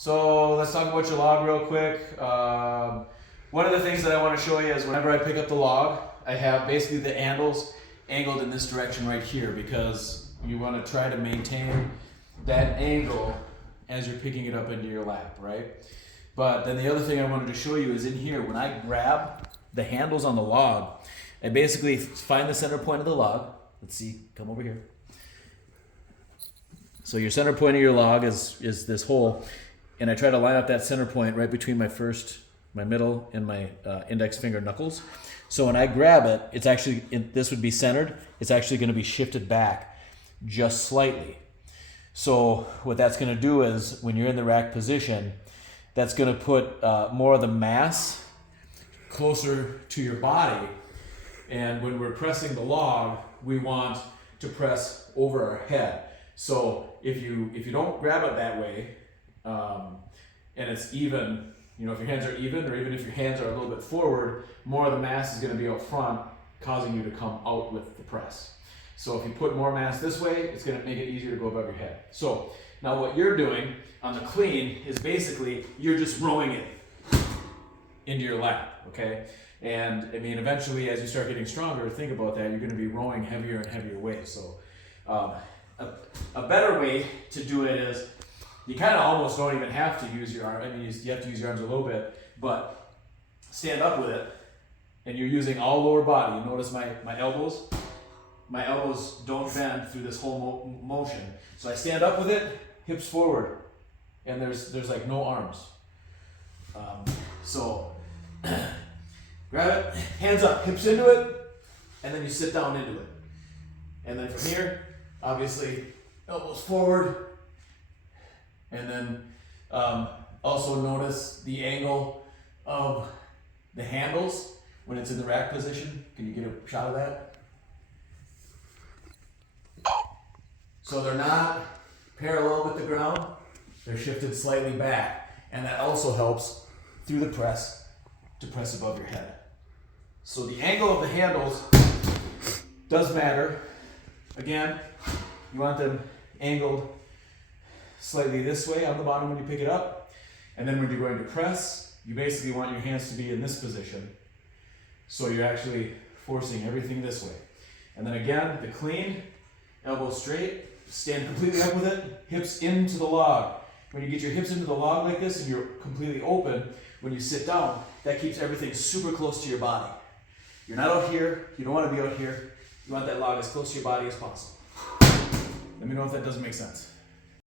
So let's talk about your log real quick. One of the things that I want to show you is whenever I pick up the log, I have basically the handles angled in this direction right here because you want to try to maintain that angle as you're picking it up into your lap, right? But then the other thing I wanted to show you is in here, when I grab the handles on the log, I basically find the center point of the log. Let's see, come over here. So your center point of your log is this hole, and I try to line up that center point right between my middle, and my index finger knuckles. So when I grab it, it's actually, this would be centered, it's actually going to be shifted back just slightly. So what that's going to do is, when you're in the rack position, that's going to put more of the mass closer to your body. And when we're pressing the log, we want to press over our head. So if you don't grab it that way, and it's even, if your hands are even, or even if your hands are a little bit forward, more of the mass is going to be out front, causing you to come out with the press. So if you put more mass this way, it's going to make it easier to go above your head. So now what you're doing on the clean is basically you're just rowing it into your lap, okay? And I mean, eventually as you start getting stronger, think about that, you're going to be rowing heavier and heavier waves. So a better way to do it is, you kind of almost don't even have to use your arm. I mean, you have to use your arms a little bit, but stand up with it, and you're using all lower body. You notice my elbows? My elbows don't bend through this whole motion. So I stand up with it, hips forward, and there's like no arms. So grab it, hands up, hips into it, and then you sit down into it. And then from here, obviously, elbows forward, and then also notice the angle of the handles when it's in the rack position. Can you get a shot of that? So they're not parallel with the ground, they're shifted slightly back. And that also helps through the press to press above your head. So the angle of the handles does matter. Again, you want them angled slightly this way on the bottom when you pick it up. And then when you're going to press, you basically want your hands to be in this position. So you're actually forcing everything this way. And then again, the clean, elbows straight, stand completely up with it, hips into the log. When you get your hips into the log like this and you're completely open, when you sit down, that keeps everything super close to your body. You're not out here, you don't want to be out here. You want that log as close to your body as possible. Let me know if that doesn't make sense.